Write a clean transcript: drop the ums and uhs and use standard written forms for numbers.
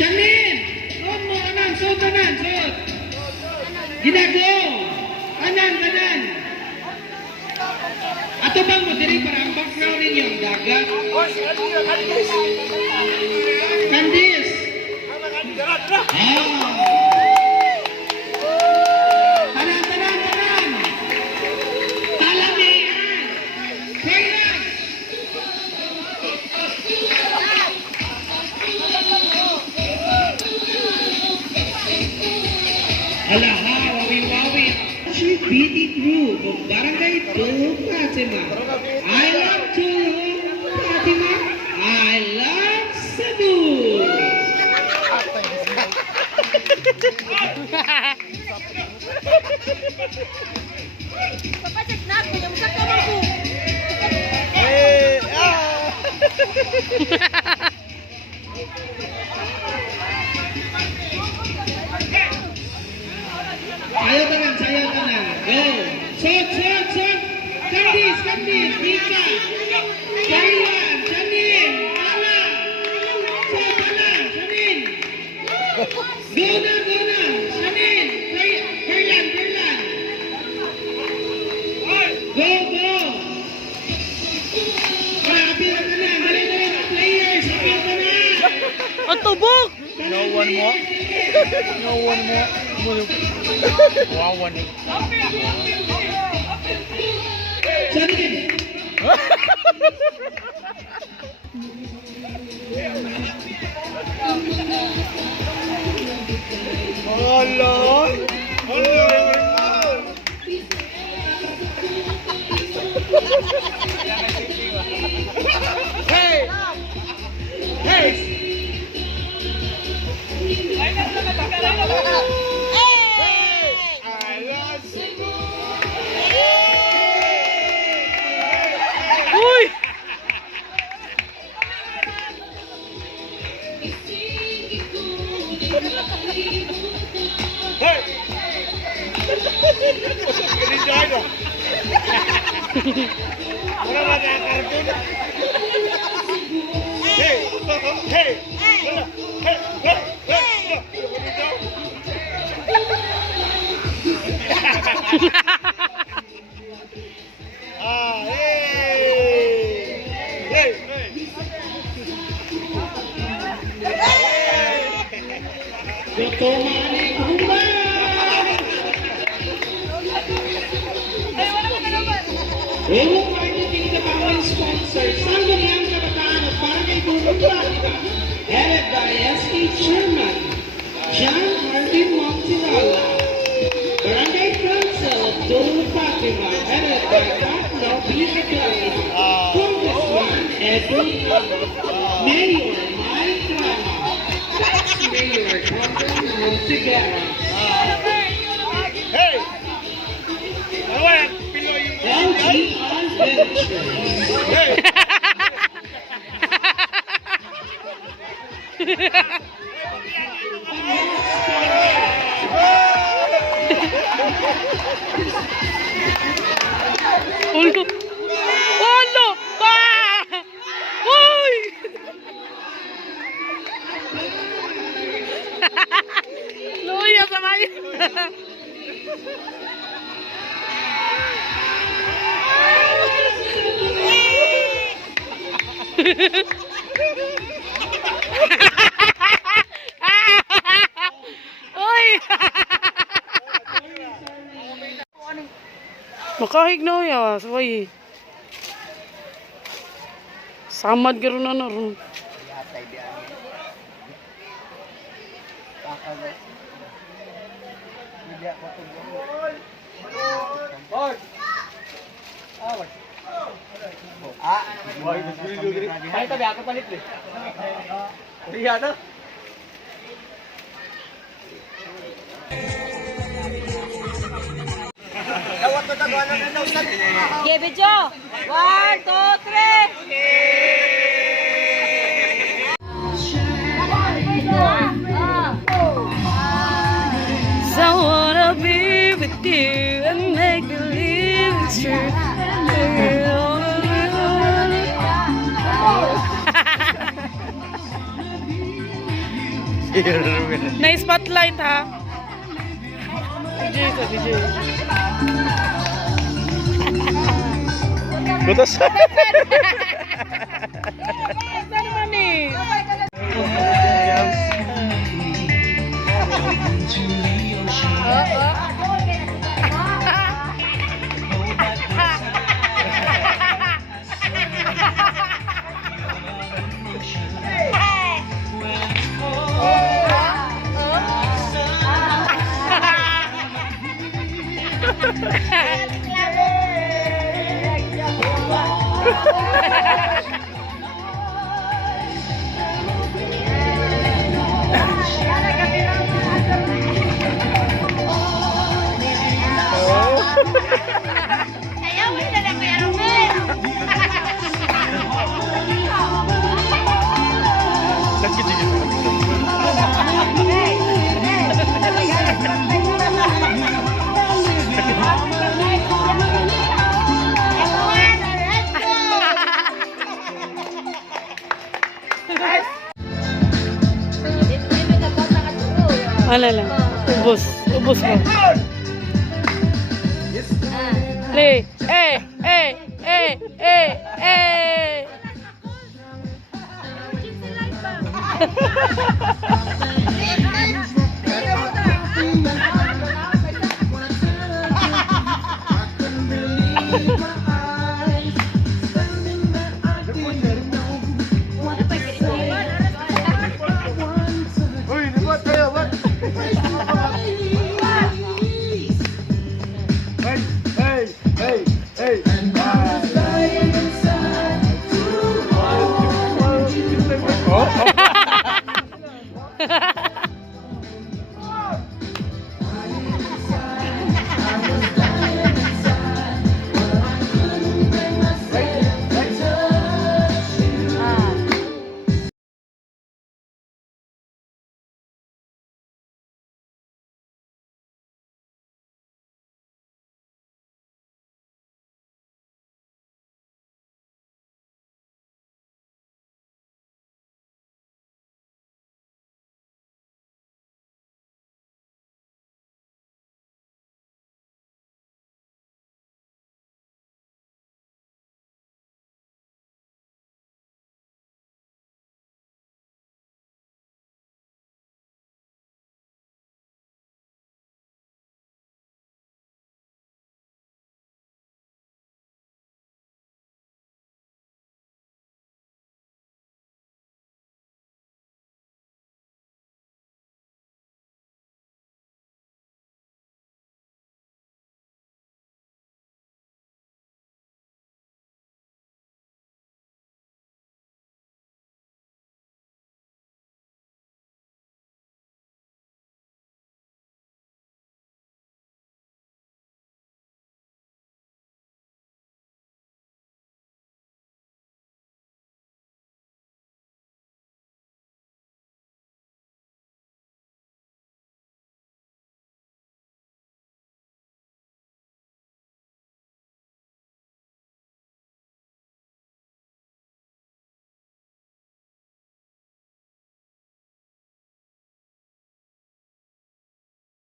Shanin! Suot mo, kanan, suot, kanan, suot. Ginago! Kanan, kanan. Ato bang mo diri para ang background ninyo ang dagat? Candice! Tanan, tanan, tanan! Talamian! Kailan! Alaha, wawi-wawi. She beat it through. Barangay Tulong Fatima. I love Tulong Fatima. I love Cebu. Papasok na ako, yung sakto mo ko. Sayaw tanan, sayaw tanan. Go. Shot, shot, shot. Candice, Candice, Mika. Kailan, Shanin, Ala. Shot, Ala, Shanin. Go na, go na. Shanin, Kailan, Kailan. Go, go. Para, apil ka na. Dali, dali, players. Apil ka na. Ang tubok! No one more. No one more. Wow, one. Shanin. Hello. Hey. Hey. Uy! Gotomani Kumba! Huwag marketing na bawang sponsor. Sangguniang Kabataan at Barangay Tulong Fatima. Headed by SK Chairman John Martin Montirala. Barangay Council of Tulong Fatima. Headed by Tatlo B. Aglani. Congressman Edwin Mayor Mike Rama. Mayor Robert Montigara. Hey. Awan, Pinoy. LGR Ventures. Hey. Ulo! Ulo! Pa! Uy! Luya sa mayo! Uy! Makahig na ya, sabay. Samad garo na ron. Ay, tabi ako palit eh. Riya na. Give it, Joe. 1, 2, 3. So I wanna be with you and make believe it's true. Na-spotlight ha. Vijay ka, Vijay. Butas. Ano naman eh? Sakit juga. Wala lang. Ubus. Ubus mo. Le. Oh.